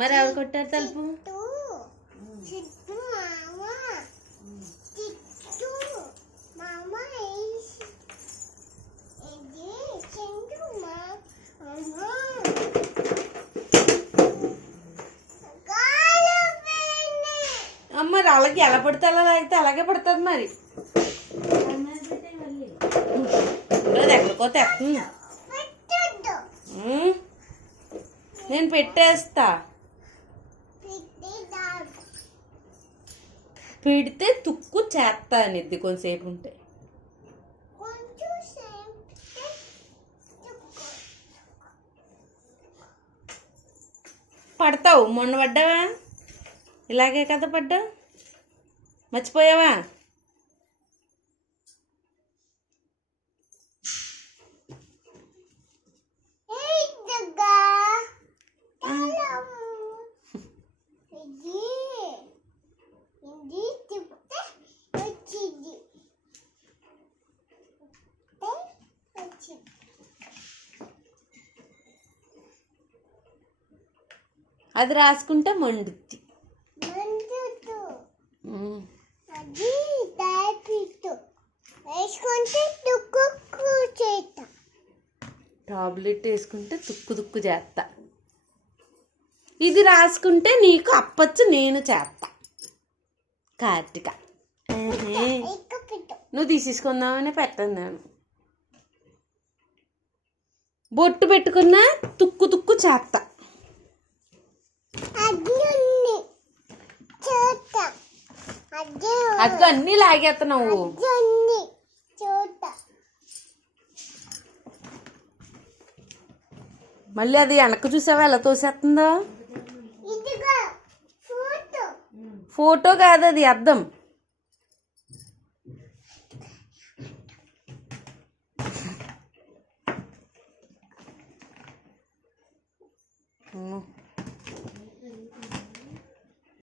మరి ఎవరు కొట్టారు తలుపు? మరి అలాగే ఎలా పడితే అలా లాగితే అలాగే పడుతుంది. మరి అది ఎక్కడికో తెస్తుంది. నేను పెట్టేస్తా. పెడితే తుక్కు చేస్తా అనిద్ది కొంతసేపు ఉంటే. పడతావు. మొన్న పడ్డావా? ఇలాగే కదా పడ్డావు. మర్చిపోయావా? అది రాసుకుంటే మండుద్ది. టాబ్లెట్ వేసుకుంటే తుక్కు తుక్కు చేస్తా. ఇది రాసుకుంటే నీకు అప్పచ్చు నేను చేస్తా. కార్తీక నువ్వు తీసేసుకుందామని పెట్టాను. బొట్టు పెట్టుకున్నా తుక్కు తుక్కు చేస్తా. అది అన్నీ లాగేస్తున్నావు. మళ్ళీ అది వెనక్కి చూసావా ఎలా తోసేస్తుందో? ఫోటో కాదు, అది అద్దం.